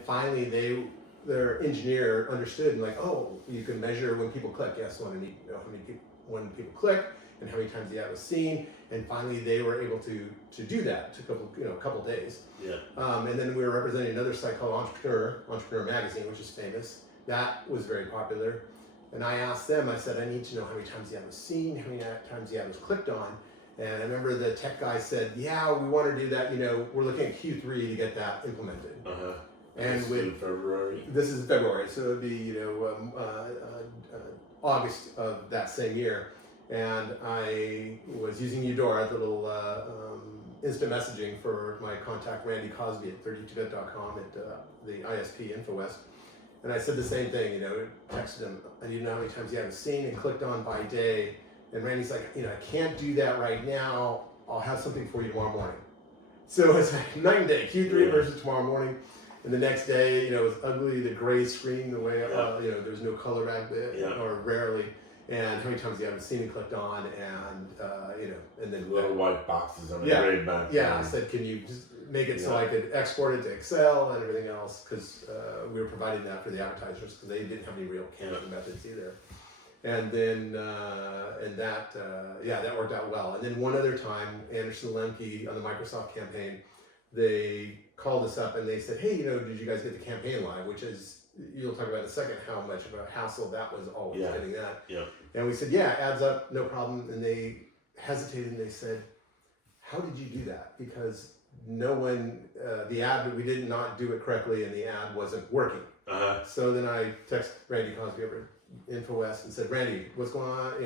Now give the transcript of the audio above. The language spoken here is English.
finally their engineer understood and like, oh, you can measure when people click. Yes, so I need to know how many people, when people click and how many times the ad was seen. And finally they were able to do that. It took a couple days. Yeah. And then we were representing another site called Entrepreneur Magazine, which is famous. That was very popular. And I asked them, I said, I need to know how many times the ad was seen, how many times the ad was clicked on. And I remember the tech guy said, yeah, we want to do that. We're looking at Q3 to get that implemented. Uh-huh. And this is in February? This is February, so it would be, August of that same year. And I was using Eudora, the little instant messaging for my contact, Randy Cosby at 32bit.com at the ISP InfoWest. And I said the same thing, texted him, I need to know how many times you haven't seen and clicked on by day. And Randy's like, I can't do that right now. I'll have something for you tomorrow morning. So it's like night and day, Q3 versus tomorrow morning. And the next day, it was ugly, the gray screen, the way, there's no color back there, or rarely. And how many times you haven't seen and clicked on, and, and then little white boxes on the gray back. Yeah, I said, can you just make it so I could export it to Excel and everything else? Because we were providing that for the advertisers because they didn't have any real campaign methods either. And then, that worked out well. And then one other time, Anderson Lemke on the Microsoft campaign, they called us up and they said, hey, did you guys get the campaign live? Which is, you'll talk about in a second how much of a hassle that was always getting that. Yeah. And we said, yeah, adds up, no problem. And they hesitated and they said, how did you do that? Because no one, the ad, we did not do it correctly and the ad wasn't working. Uh-huh. So then I texted Randy Cosby over at InfoWest and said, Randy, what's going on?